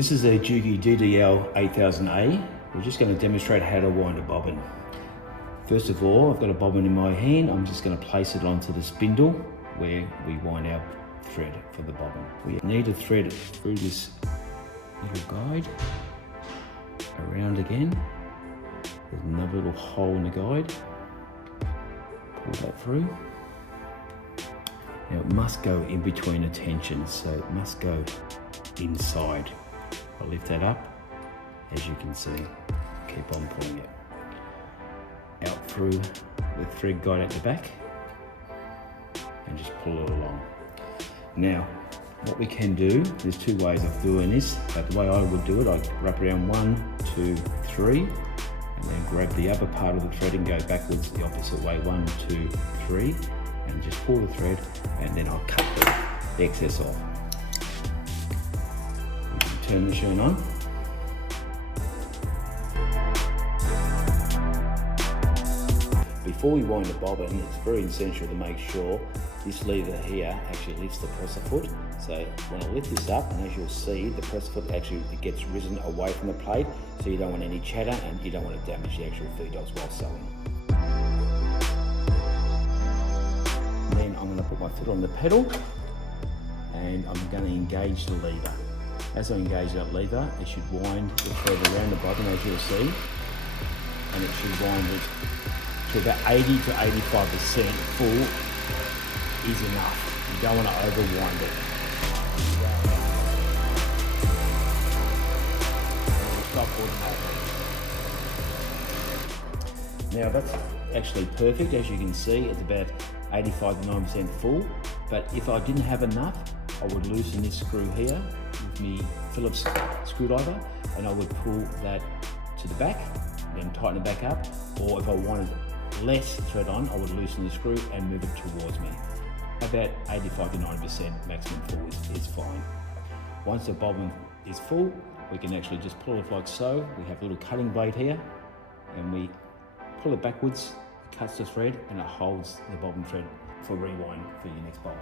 This is a Juki DDL8000A. We're just going to demonstrate how to wind a bobbin. First of all, I've got a bobbin in my hand. I'm just going to place it onto the spindle where we wind our thread for the bobbin. We need to thread it through this little guide, around again. There's another little hole in the guide. Pull that through. Now it must go in between the tensions, so it must go inside. I'll lift that up, as you can see. Keep on pulling it out through the thread guide at the back and just pull it along. Now, what we can do, there's two ways of doing this, but the way I would do it, I'd wrap around 1, 2, 3, and then grab the upper part of the thread and go backwards the opposite way, 1, 2, 3, and just pull the thread, and then I'll cut the excess off. Turn the machine on. Before we wind the bobbin, it's very essential to make sure this lever here actually lifts the presser foot. So when I lift this up, and as you'll see, the presser foot actually gets risen away from the plate, so you don't want any chatter and you don't want to damage the actual feed dogs while sewing. Then I'm going to put my foot on the pedal and I'm going to engage the lever. As I engage that lever, it should wind the thread around the bobbin, as you'll see, and it should wind it to about 80 to 85% full is enough. You don't want to overwind it. Stop. Now that's actually perfect. As you can see, it's about 85 to 90% full, but if I didn't have enough, I would loosen this screw here with my Phillips screwdriver, and I would pull that to the back, then tighten it back up, or if I wanted less thread on, I would loosen the screw and move it towards me. About 85 to 90% maximum full is fine. Once the bobbin is full, we can actually just pull it like so. We have a little cutting blade here, and we pull it backwards, it cuts the thread, and it holds the bobbin thread for rewind for your next bobbin.